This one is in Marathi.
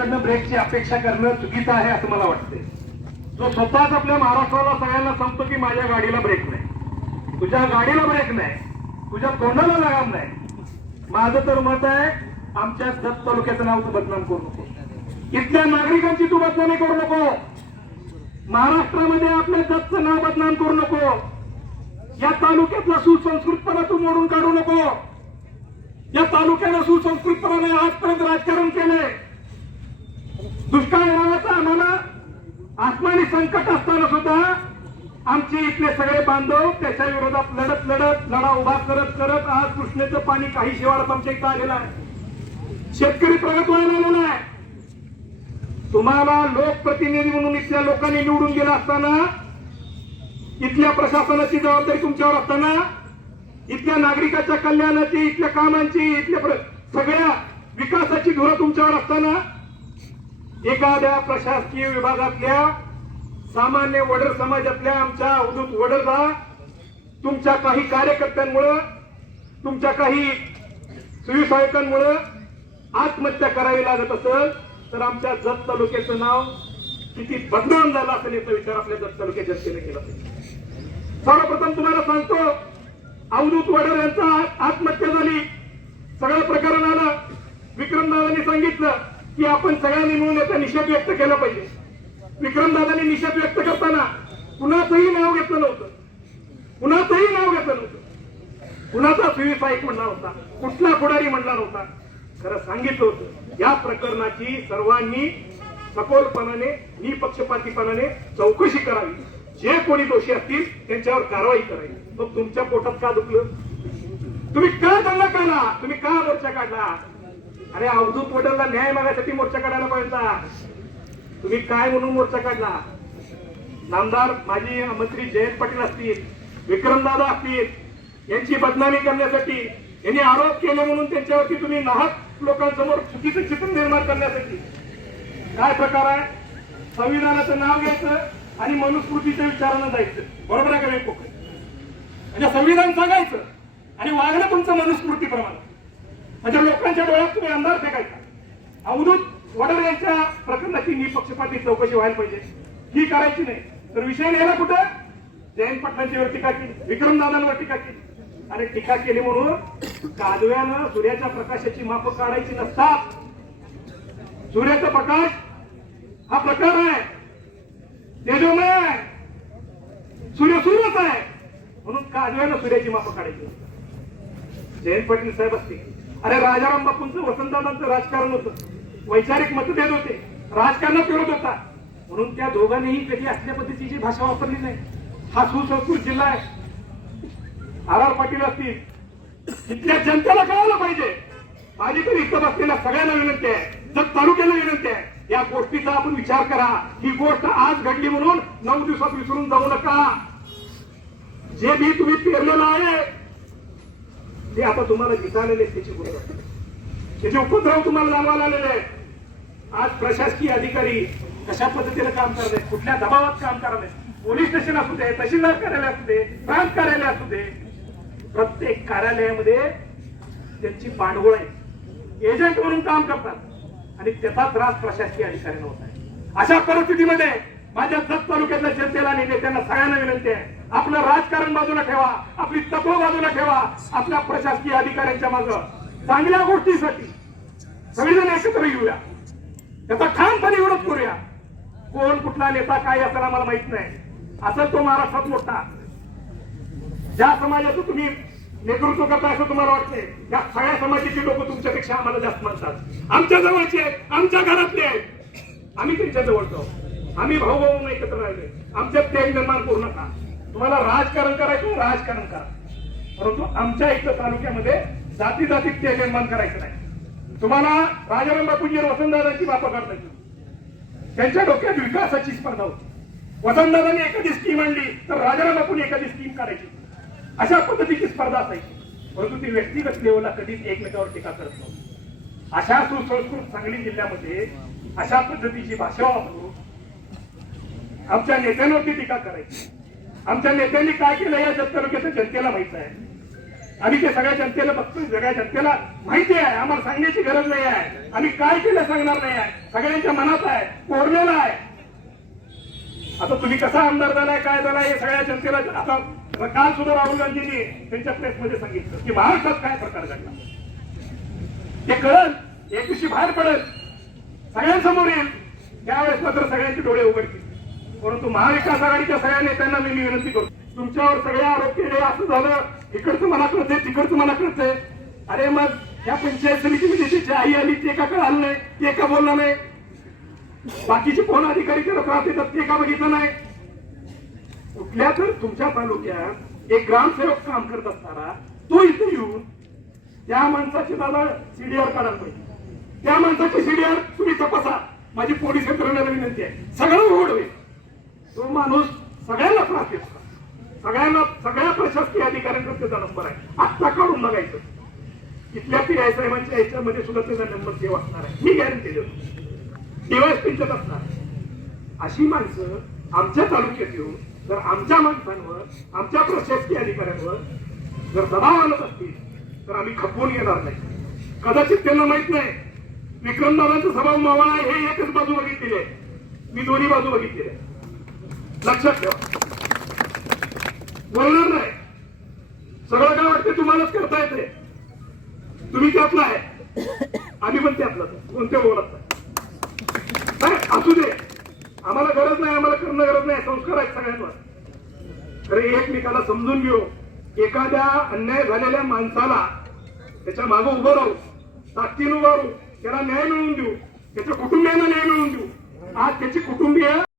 ब्रेकची अपेक्षा करणं चुकीचं आहे असं मला वाटतंय. जो स्वतःच आपल्या महाराष्ट्राला सगळ्यांना सांगतो की माझ्या गाडीला ब्रेक नाही. तुझ्या गाडीला ब्रेक नाही. तुझ्या तोंडाला लगाम नाही. माझं तर मत आहे आमच्या जत तालुक्याचं नाव तू बदनाम करू नको. इथल्या नागरिकांची तू बदनामी करू नको. महाराष्ट्रामध्ये आपल्या जतचं नाव बदनाम करू नको. या तालुक्यातला सुसंस्कृतपणा तू मोडून काढू नको. या तालुक्यानं सुसंस्कृतपणाने आजपर्यंत राजकारण केलंय. दुष्काळ नावाचा आम्हाला आत्माने संकट असताना सुद्धा आमचे इथले सगळे बांधव त्याच्या विरोधात लढत लढत लढा उभा करत करत आज कृष्णेचं पाणी काही शिवारात आमच्या इथं आलेलं आहे. शेतकरी प्रगत व्हायला आलेला आहे. तुम्हाला लोकप्रतिनिधी म्हणून इथल्या लोकांनी निवडून गेला असताना इथल्या प्रशासनाची जबाबदारी तुमच्यावर असताना इथल्या नागरिकाच्या कल्याणाची इथल्या कामांची इथल्या प्र- सगळ्या विकासाची धुरा तुमच्यावर असताना एखाद्या प्रशासकीय विभागातल्या सामान्य वडर समाजातल्या आमच्या अवधूत वडरला तुमच्या काही कार्यकर्त्यांमुळं तुमच्या काही सुविसहायकांमुळं आत्महत्या करावी लागत असेल तर आमच्या जत तालुक्याचं नाव किती बदनाम झालं असेल याचा विचार आपल्या जत तालुक्याच्या जनतेने केला. सर्वप्रथम तुम्हाला सांगतो अवधूत वडर यांचा आत्महत्या झाली. सगळं प्रकरण आलं विक्रमदादांनी सांगितलं. की आपण सगळ्यांनी मिळून याचा निषेध व्यक्त केला पाहिजे. विक्रमदादांनी निषेध व्यक्त करताना कुणाचंही नाव घेतलं नव्हतं. कुणाचंही नाव घेतलं नव्हतं. कुणाचा सुविसाईक म्हणला होता कुठला पुढारी म्हणला नव्हता. खरं सांगितलं होतं. या प्रकरणाची सर्वांनी सखोलपणाने निपक्षपातीपणाने चौकशी करावी. जे कोणी दोषी असतील त्यांच्यावर कारवाई करावी. मग तुमच्या पोटात का दुखलं? तुम्ही का दंगा काढला तुम्ही का मोर्चा काढला? अरे अवधूत पटेलला न्याय मागायसाठी मोर्चा काढायला पाहिजे तुम्ही काय म्हणून मोर्चा काढला? नामदार माजी मंत्री जयंत पाटील असतील विक्रमदादा असतील यांची बदनामी करण्यासाठी यांनी आरोप केले म्हणून त्यांच्यावरती तुम्ही नाहक लोकांसमोर चुकीचं चित्र निर्माण करण्यासाठी. काय प्रकार आहे? संविधानाचं नाव घ्यायचं आणि मनुस्मृतीच्या विचारानं जायचं. बरोबर आहे का म्हणजे संविधान सांगायचं आणि वागणं तुमचं मनुस्मृतीप्रमाणे. म्हणजे लोकांच्या डोळ्यात तुम्ही अंधार फेकायचा. अवधूत वडर यांच्या प्रकरणाची निपक्षपाती चौकशी व्हायला पाहिजे. ही करायची नाही. तर विषय नेला कुठं? जयंत पाटलांच्यावर टीका केली? विक्रमदादांवर टीका केली. आणि टीका केली म्हणून काजव्यानं सूर्याच्या प्रकाशाची माप काढायची नसतात. सूर्याचा प्रकाश हा प्रकार आहे. तेजोमय आहे. सूर्य सूर्यच आहे. म्हणून काजव्यानं सूर्याची माप काढायची जयंत पाटील साहेब असतील. अरे राजाराम बापूंचं वसंतदादांचं राजकारण होतं. वैचारिक मतभेद होते. राजकारणात विरोध होता. म्हणून त्या दोघांनीही कधी असल्या पद्धतीची भाषा वापरली नाही. हा सुसंस्कृत जिल्हा आहे. आर आर पाटील असतील. इथल्या जनतेला कळायला पाहिजे. माझी तरी इथं बसलेल्या सगळ्यांना विनंती आहे. जर तालुक्याला विनंती आहे. या गोष्टीचा आपण विचार करा. ही गोष्ट आज घडली म्हणून नऊ दिवसात विसरून जाऊ नका. जे बी तुम्ही पेरलेलं आहे ते आता तुम्हाला दिसालेले त्याची गोष्ट. त्याचे उपद्रव तुम्हाला जाणवायला आलेले आहेत आज प्रशासकीय अधिकारी कशा पद्धतीने काम करत कुठल्या दबावात काम करत पोलीस स्टेशन असू दे तहसीलदार कार्यालय असू दे प्रांत कार्यालय असू दे प्रत्येक कार्यालयामध्ये त्यांची भांडवळ आहे एजंट म्हणून काम करतात आणि त्याचा त्रास प्रशासकीय अधिकाऱ्यांना होत आहे. अशा परिस्थितीमध्ये माझ्या जत तालुक्यातल्या जनतेला आणि नेत्यांना सगळ्यांना विनंती आहे. आपलं राजकारण बाजूला ठेवा आपली तत्व बाजूला ठेवा आपल्या प्रशासकीय अधिकाऱ्यांच्या माग. चांगल्या गोष्टीसाठी सगळेजण एकत्र येऊया. त्याचा ठामपणे विरोध करूया. कोण कुठला नेता काय असताना आम्हाला माहीत नाही. असं तो महाराष्ट्रात मोठा. ज्या समाजाचं तुम्ही नेतृत्व करता असं तुम्हाला वाटते या सगळ्या समाजाची लोक तुमच्यापेक्षा आम्हाला जास्त मानतात आमच्या जवळचे आमच्या घरातले आहेत. आम्ही त्यांच्या जवळच आम्ही भाऊ भाऊ एकत्र राहिले. आमच्यात तेल निर्माण करू नका. तुम्हाला राजकारण करायचं राजकारण करा. परंतु आमच्या इथं तालुक्यामध्ये जाती जातीत तेल निर्माण करायचं नाही. तुम्हाला राजाराम बापूजी वसंतदादांची बापा काढतायची त्यांच्या डोक्यात विकासाची स्पर्धा होती. वसंतदादांनी एखादी स्कीम आणली तर राजाराम बापूंनी एखादी स्कीम करायची अशा पद्धतीची स्पर्धा असायची. परंतु ती व्यक्तिगत लेवलला कधीच एकमेकावर टीका करत नव्हती. अशा सुसंस्कृत सांगली जिल्ह्यामध्ये अशा पद्धतीची भाषा वापरून आमच्या नेत्यांवरती टीका करायची. आमच्या नेत्यांनी काय केलं या जत जनतेला माहीत आहे. आम्ही ते सगळ्या जनतेला बघतोय. सगळ्या जनतेला माहिती आहे. आम्हाला सांगण्याची गरज नाही आहे. आम्ही काय केलं सांगणार नाही आहे. सगळ्यांच्या मनात आहे. कोरलेला आहे. आता तुम्ही कसा आमदार झालाय काय झालाय हे सगळ्या जनतेला आता काल सुद्धा राहुल गांधींनी त्यांच्या प्रेसमध्ये सांगितलं की महाराष्ट्रात काय प्रकार घडला. ते कळल. एक दिवशी बाहेर पडल. सगळ्यांसमोर येईल. त्यावेळेस मात्र सगळ्यांचे डोळे उघडतील. परंतु महाविकास आघाडीच्या सगळ्या नेत्यांना मी मी विनंती करतो. तुमच्यावर सगळे आरोप केले असं झालं. इकडचं मला कळतंय तिकडचं मला कळतंय अरे मग या पंचायत समितीमध्ये त्याची आई आली ते का कळालं नाही? ते का बोलला नाही? बाकीचे कोण अधिकारी करत त्रास देतात ते का बघितलं नाही? कुठल्या तर तुमच्या तालुक्यात एक ग्रामसेवक काम करत असताना तो इथे येऊन त्या माणसाची दादा सीडीआर काढायला पाहिजे. त्या माणसाची सीडीआर तुम्ही तपासा. माझी पोलीस यंत्रणेला विनंती आहे. सगळं उघड होईल. तो माणूस सगळ्यांना त्रास देतो सगळ्यांना सगळ्या प्रशासकीय अधिकाऱ्यांकडे त्याचा नंबर आहे. आत्ता काढून बघायचं. इथल्या पी आय साहेबांच्या याच्यामध्ये सुद्धा त्याचा नंबर सेव्ह असणार आहे. मी गॅरंटी देतो. डिवाइस पिंचत असणार अशी माणसं आमच्या तालुक्यात येऊन जर आमच्या माणसांवर आमच्या प्रशासकीय अधिकाऱ्यांवर जर दबाव आणत असतील तर आम्ही खपवून येणार नाही. कदाचित त्यांना माहीत नाही. विक्रमदादांचा स्वभाव मावळा आहे हे एकच बाजू बघितलेली आहे. मी दोन्ही बाजू बघितलेली आहे. लक्षात ठेवा. बोलणार नाही. सगळं काय वाटतं तुम्हालाच करता येते तुम्ही त्यातला आहे. आम्ही पण त्यातला कोणत्या बोलत नाही. असू दे. आम्हाला गरज नाही आम्हाला करणं गरज नाही. संस्कार आहेत सगळ्यांवर. अरे एकमेकाला समजून घेऊ. एखाद्या अन्याय झालेल्या माणसाला त्याच्या मागं उभं राहू. ताकदीनं उभं राहू त्याला न्याय मिळवून देऊ. त्याच्या कुटुंबियांना न्याय मिळवून देऊ. आज त्याची कुटुंबीय